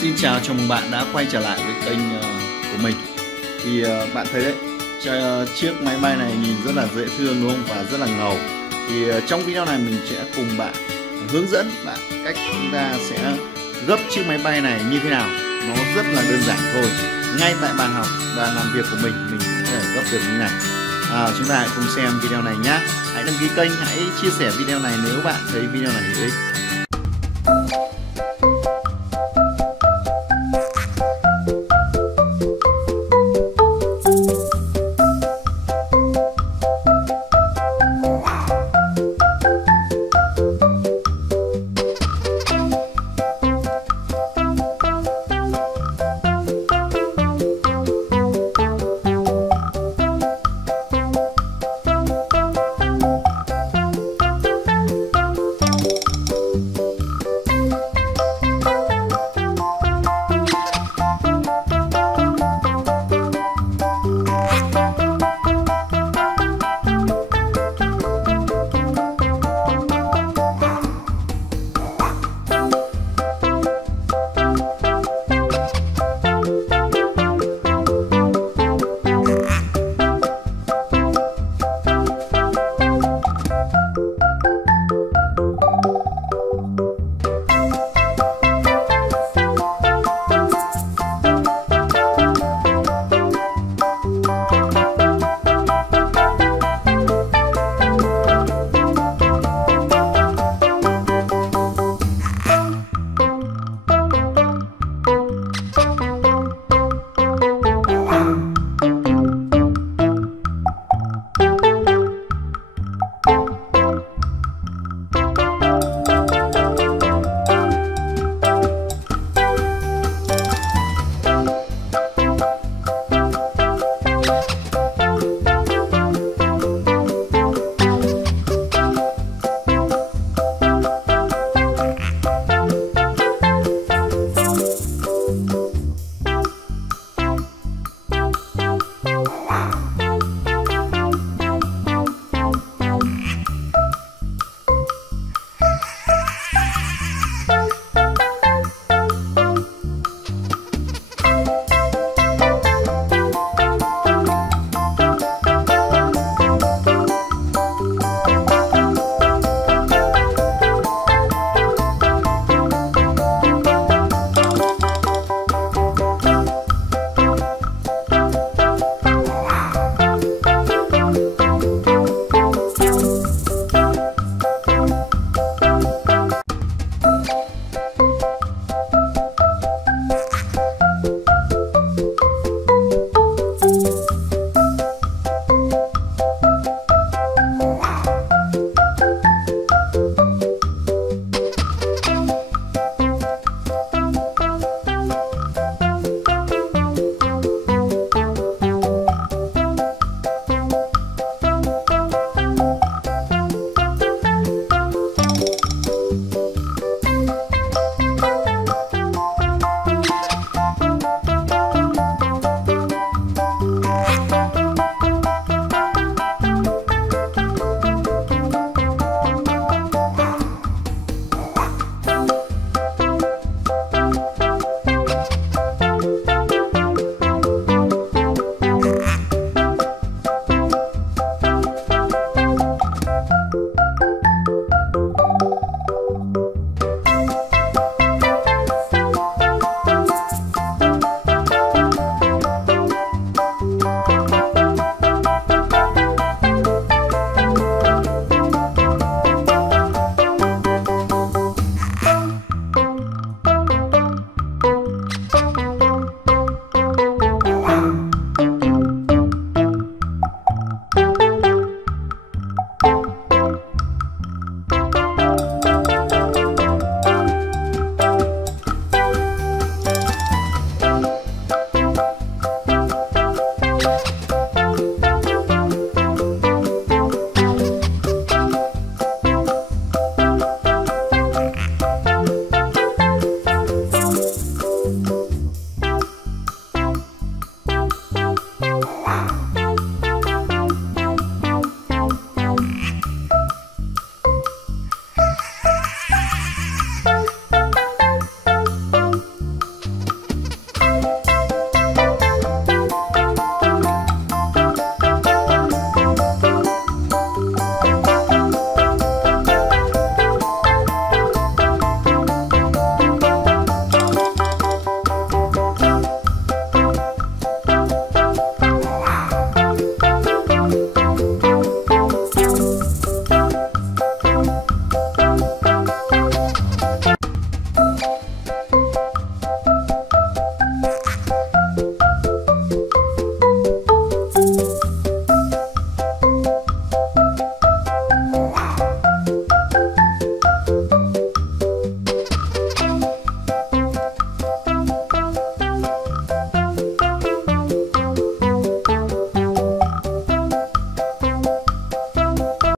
Xin chào, chào mừng bạn đã quay trở lại với kênh của mình. Thì bạn thấy đấy, chiếc máy bay này nhìn rất là dễ thương đúng không? Và rất là ngầu. Thì trong video này mình sẽ cùng bạn hướng dẫn bạn cách chúng ta sẽ gấp chiếc máy bay này như thế nào. Nó rất là đơn giản thôi. Ngay tại bàn học và làm việc của mình có thể gấp được như này. Chúng ta hãy cùng xem video này nhé. Hãy đăng ký kênh, hãy chia sẻ video này nếu bạn thấy video này hữu ích.